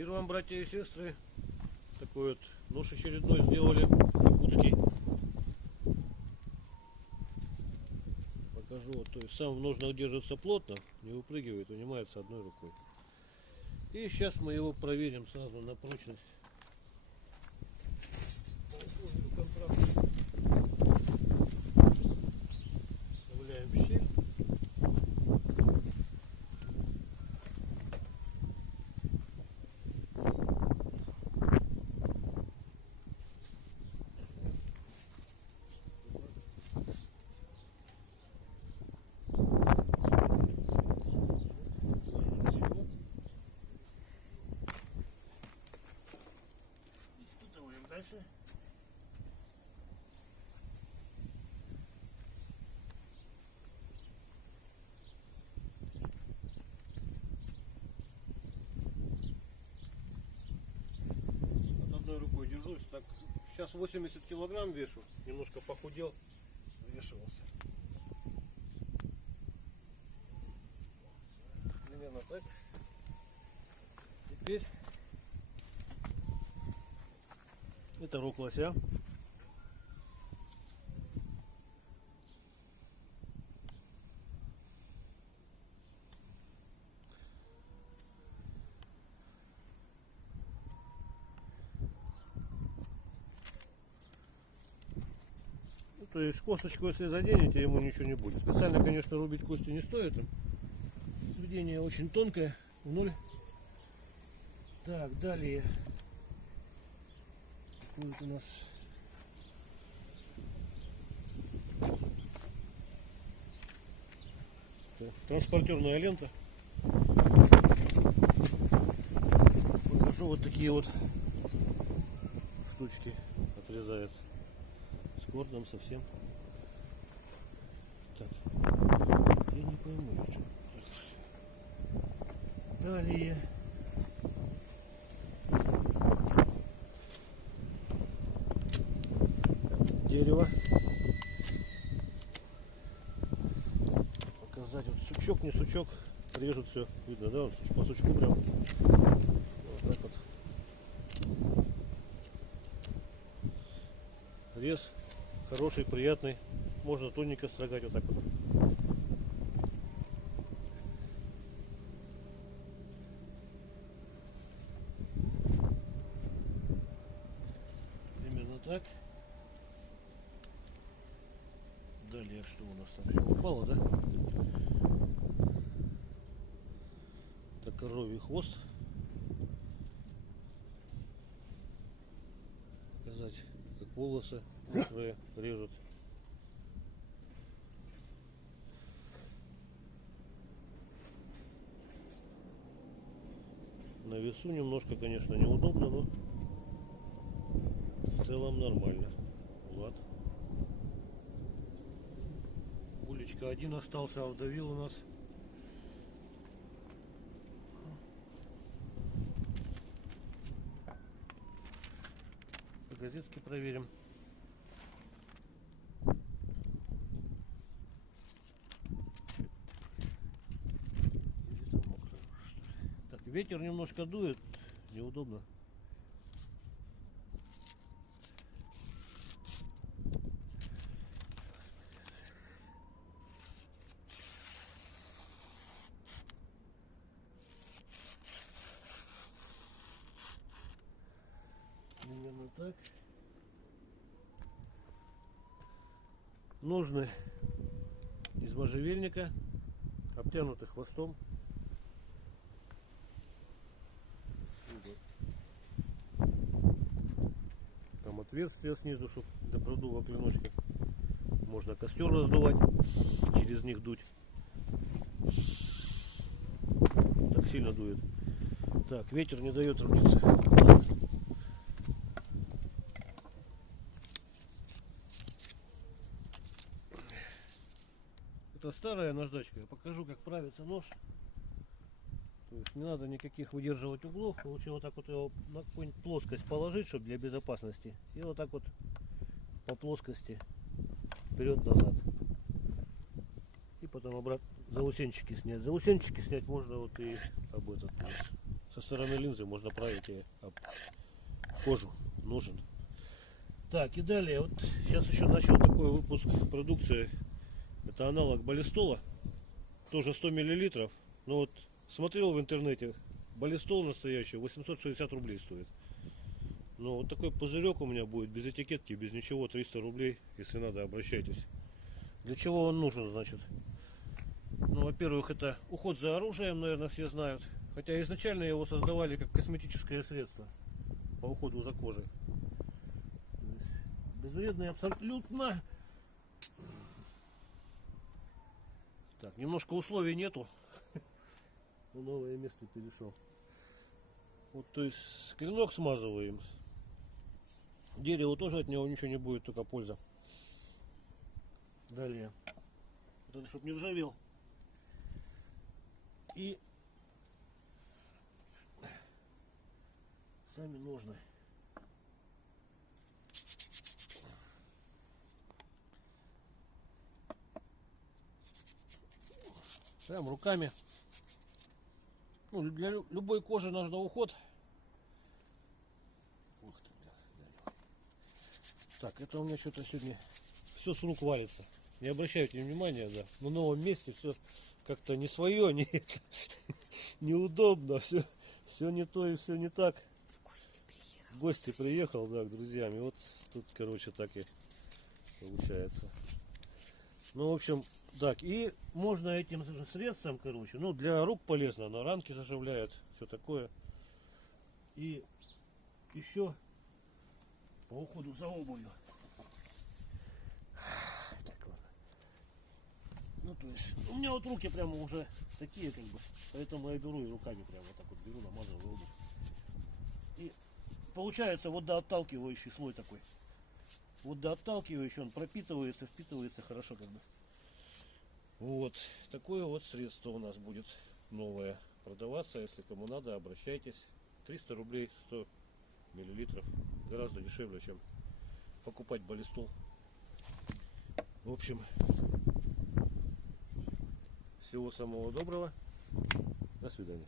Мир вам, братья и сестры. Такой вот нож очередной сделали, якутский. Покажу. Вот, то есть сам в ножнах держится плотно, не выпрыгивает, вынимается одной рукой. И сейчас мы его проверим сразу на прочность. Вставляем щель. Испытываем дальше. Одной рукой держусь. Так, сейчас 80 килограмм вешу. Немножко похудел, взвешивался. Примерно так. Теперь это рог лося. То есть косточку, если заденете, ему ничего не будет. Специально, конечно, рубить кости не стоит. Сведение очень тонкое, в ноль. Так, далее. Какой у нас транспортерная лента. Покажу, вот такие вот штучки отрезает. С кордом совсем. Так. Я не пойму, что. Далее. Дерево. Показать. Вот сучок, не сучок. Режут все. Видно, да? Вот по сучку прям. Вот так вот. Рез хороший, приятный. Можно тоненько строгать вот так вот. Именно так. Далее что у нас там? Все упало, да? Так, коровий хвост. Показать, как волосы острые режут. На весу немножко, конечно, неудобно, но в целом нормально. Вот. Улечка один остался, а вдавил у нас. По газетке проверим. Так, ветер немножко дует, неудобно. Примерно так. Ножны из можжевельника, обтянуты хвостом. Там отверстия снизу, чтобы для продува клиночка. Можно костер раздувать, через них дуть. Так сильно дует. Так, ветер не дает рубиться. Это старая наждачка. Я покажу, как правится нож. То есть не надо никаких выдерживать углов. Лучше вот так вот его на какую-нибудь плоскость положить, чтобы для безопасности. И вот так вот по плоскости вперед-назад. И потом обратно заусенчики снять. Заусенчики снять можно вот и об этот. со стороны линзы можно править и об кожу ножен. Так, и далее, вот сейчас еще начал такой выпуск продукции. Это аналог баллистола, тоже 100 мл. Но вот смотрел в интернете, баллистол настоящий 860 рублей стоит. Но вот такой пузырек у меня будет, без этикетки, без ничего, 300 рублей. Если надо, обращайтесь. Для чего он нужен, значит? Ну, во-первых, это уход за оружием, наверное, все знают. Хотя изначально его создавали как косметическое средство по уходу за кожей. Безвредный абсолютно. Так, немножко условий нету. На новое место перешел. Вот, то есть клинок смазываем. Дереву тоже от него ничего не будет, только польза. Далее. Вот это, чтобы не ржавел. И сами ножны. Прям руками. Ну, для любой кожи нужно уход. Ух ты, бля. Так, это у меня что-то сегодня все с рук валится. Не обращайте внимания, да. На новом месте все как-то не свое, не это, неудобно, все не то и все не так. В гости приехал, да, к друзьям. И вот тут, короче, так и получается. Ну, в общем, так, и можно этим же средством, короче, ну, для рук полезно, на ранки заживляет, все такое. И еще по уходу за обувью. Так, ладно. Ну, то есть, у меня вот руки прямо уже такие, как бы, поэтому я беру и руками прямо вот так вот беру, намазываю обувь. И получается водоотталкивающий слой такой. Водоотталкивающий, он пропитывается, впитывается хорошо, как бы. Вот такое вот средство у нас будет новое продаваться. Если кому надо, обращайтесь. 300 рублей 100 миллилитров, гораздо дешевле, чем покупать баллистол. В общем, всего самого доброго, до свидания.